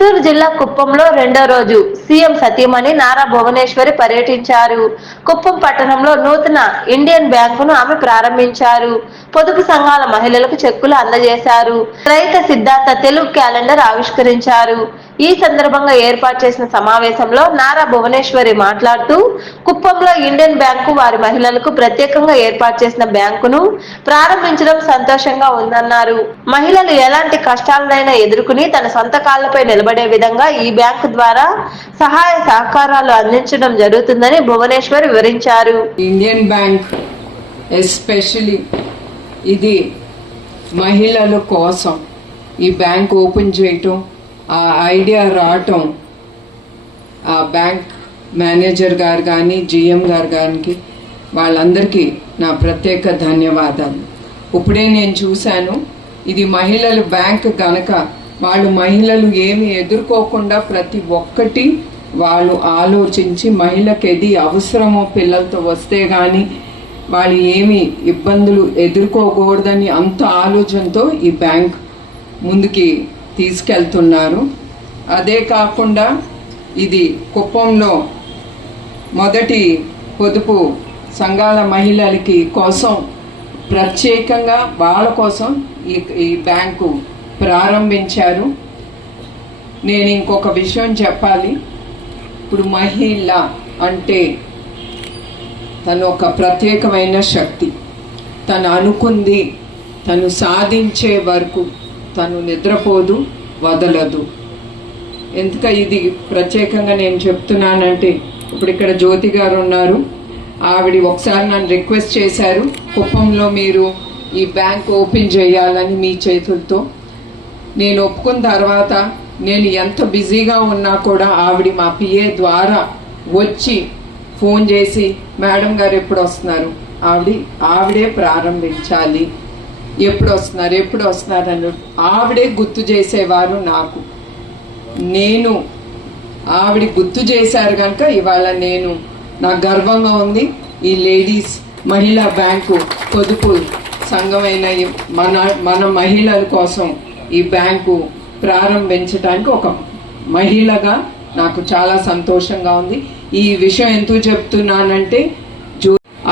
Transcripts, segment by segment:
చిత్తూరు జిల్లా కుప్పంలో రెండో రోజు సీఎం సతీమణి నారా భువనేశ్వరి పర్యటించారు. కుప్పం పట్టణంలో నూతన ఇండియన్ బ్యాంకును ఆమె ప్రారంభించారు. పొదుపు సంఘాల మహిళలకు చెక్కులు అందజేశారు. రైత సిద్ధాంత తెలుగు క్యాలెండర్ ఆవిష్కరించారు. ఈ సందర్భంగా ఏర్పాటు చేసిన సమావేశంలో నారా భువనేశ్వరి మాట్లాడుతూ, కుప్పంలో ఇండియన్ బ్యాంకు వారి మహిళలకు ప్రత్యేకంగా ఏర్పాటు చేసిన బ్యాంకును ప్రారంభించడం సంతోషంగా ఉందన్నారు. మహిళలు ఎలాంటి కష్టాలనైనా ఎదుర్కొని తన సొంత కాళ్లపై నిలబడే విధంగా ఈ బ్యాంకు ద్వారా సహాయ సహకారాలు అందించడం జరుగుతుందని భువనేశ్వర్ వివరించారు. ఇండియన్ బ్యాంక్ ఎస్పెషల్లీ ఇది మహిళల కోసం ఈ బ్యాంక్ ఓపెన్ చేయటం, ఆ ఐడియా రావటం, ఆ బ్యాంక్ మేనేజర్ గారు కానీ జిఎం గారు కానీ వాళ్ళందరికీ నా ప్రత్యేక ధన్యవాదాలు. ఇప్పుడే నేను చూశాను, ఇది మహిళల బ్యాంక్ కనుక మహిళలు ఏమి ఎదుర్కోకుండా ప్రతి ఒక్కటి వాళ్ళు ఆలోచించి మహిళకి ఏది అవసరమో పిల్లలతో వస్తే కానీ వాళ్ళు ఏమి ఇబ్బందులు ఎదుర్కోకూడదని అంత ఆలోచనతో ఈ బ్యాంక్ ముందుకి తీసుకెళ్తున్నారు. అదే కాకుండా ఇది కుప్పంలో మొదటి పొదుపు సంఘాల మహిళలకి కోసం ప్రత్యేకంగా వాళ్ళ కోసం ఈ బ్యాంకు ప్రారంభించారు. నేను ఇంకొక విషయం చెప్పాలి. ఇప్పుడు మహిళ అంటే తను ఒక ప్రత్యేకమైన శక్తి. తను అనుకుంది తను సాధించే వరకు తను నిద్రపోదు, వదలదు. ఇది ప్రత్యేకంగా నేను చెప్తున్నానంటే, ఇప్పుడు ఇక్కడ జ్యోతి గారు ఉన్నారు, ఆవిడ ఒకసారి నన్ను రిక్వెస్ట్ చేశారు, కుప్పంలో మీరు ఈ బ్యాంక్ ఓపెన్ చేయాలని మీ చేతులతో. నేను ఒప్పుకున్న తర్వాత నేను ఎంత బిజీగా ఉన్నా కూడా ఆవిడ మా పిఏ ద్వారా వచ్చి ఫోన్ చేసి, మేడం గారు ఎప్పుడు వస్తున్నారు, ఆవిడే ప్రారంభించాలి, ఎప్పుడు వస్తున్నారు అని ఆవిడే గుర్తు చేసేవారు నాకు. నేను ఆవిడ గుర్తు చేశారు కనుక ఇవాళ నాకు గర్వంగా ఉంది. ఈ లేడీస్ మహిళా బ్యాంకు పొదుపు సంఘమైన మన మహిళల కోసం ఈ బ్యాంకు ప్రారంభించడానికి ఒక మహిళగా నాకు చాలా సంతోషంగా ఉంది. ఈ విషయం ఎందుకు చెప్తున్నానంటే,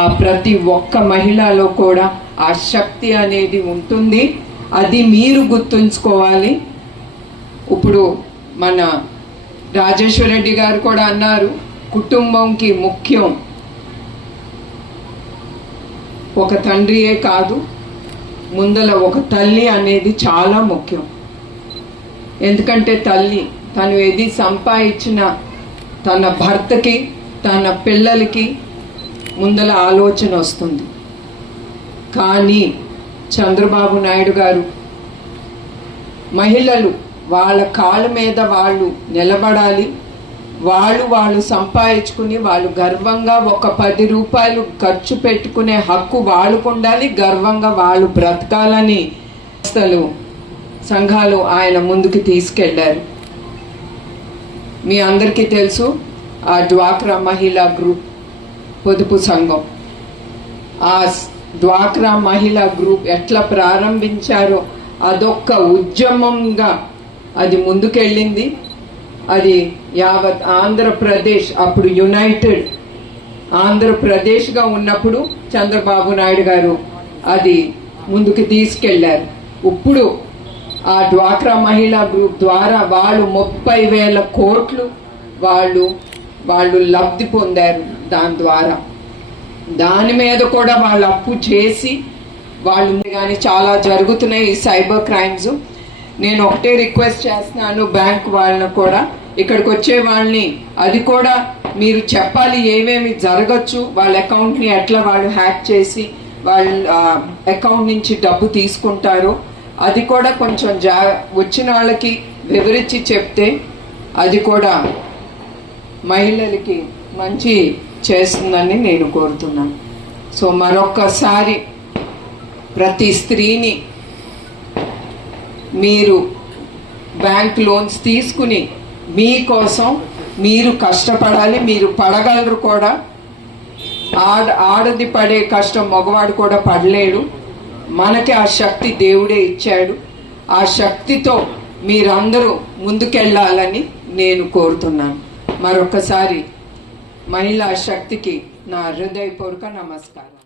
ఆ ప్రతి ఒక్క మహిళలో కూడా ఆ శక్తి అనేది ఉంటుంది. అది మీరు గుర్తుంచుకోవాలి. ఇప్పుడు మన రాజేశ్వర రెడ్డి గారు కూడా అన్నారు, కుటుంబంకి ముఖ్యం ఒక తండ్రియే కాదు, ముందల ఒక తల్లి అనేది చాలా ముఖ్యం. ఎందుకంటే తల్లి తను ఏది సంపాదించిన తన భర్తకి తన పిల్లలకి ముందల ఆలోచన వస్తుంది. కానీ చంద్రబాబు నాయుడు గారు మహిళలు వాళ్ళ కాళ్ళ మీద వాళ్ళు నిలబడాలి, వాళ్ళు సంపాదించుకుని వాళ్ళు గర్వంగా ఒక 10 రూపాయలు ఖర్చు పెట్టుకునే హక్కు వాళ్ళకు ఉండాలి, గర్వంగా వాళ్ళు బ్రతకాలని సంఘాలు ఆయన ముందుకు తీసుకెళ్లారు. మీ అందరికీ తెలుసు, ఆ డ్వాక్రా మహిళా గ్రూప్ పొదుపు సంఘం, ఆ డ్వాక్రా మహిళా గ్రూప్ ఎట్లా ప్రారంభించారో అదొక్క ఉద్యమంగా అది ముందుకెళ్ళింది. అది యావత్ ఆంధ్రప్రదేశ్, అప్పుడు యునైటెడ్ ఆంధ్రప్రదేశ్గా ఉన్నప్పుడు చంద్రబాబు నాయుడు గారు అది ముందుకు తీసుకెళ్లారు. ఇప్పుడు ఆ డ్వాక్రా మహిళా గ్రూప్ ద్వారా వాళ్ళు 30,000 కోట్లు వాళ్ళు లబ్ధి పొందారు. దాని ద్వారా దాని మీద కూడా వాళ్ళు అప్పు చేసి వాళ్ళు కానీ చాలా జరుగుతున్నాయి ఈ సైబర్ క్రైమ్స్. నేను ఒకటే రిక్వెస్ట్ చేస్తున్నాను బ్యాంక్ వాళ్ళని కూడా, ఇక్కడికి వచ్చే వాళ్ళని అది కూడా మీరు చెప్పాలి ఏమేమి జరగచ్చు, వాళ్ళ అకౌంట్ని ఎట్లా వాళ్ళు హ్యాక్ చేసి వాళ్ళ అకౌంట్ నుంచి డబ్బు తీసుకుంటారో అది కూడా కొంచెం వచ్చిన వాళ్ళకి వివరించి చెప్తే అది కూడా మహిళలకి మంచి చేస్తుందని నేను కోరుతున్నాను. సో మరొక్కసారి ప్రతి స్త్రీని మీరు బ్యాంక్ లోన్స్ తీసుకుని మీకోసం మీరు కష్టపడాలి, మీరు పడగలరు కూడా. ఆడది పడే కష్టం మగవాడు కూడా పడలేడు. మనకి ఆ శక్తి దేవుడే ఇచ్చాడు. ఆ శక్తితో మీరందరూ ముందుకెళ్ళాలని నేను కోరుతున్నాను. మరొకసారి మహిళా శక్తికి నా హృదయపూర్వక నమస్కారం.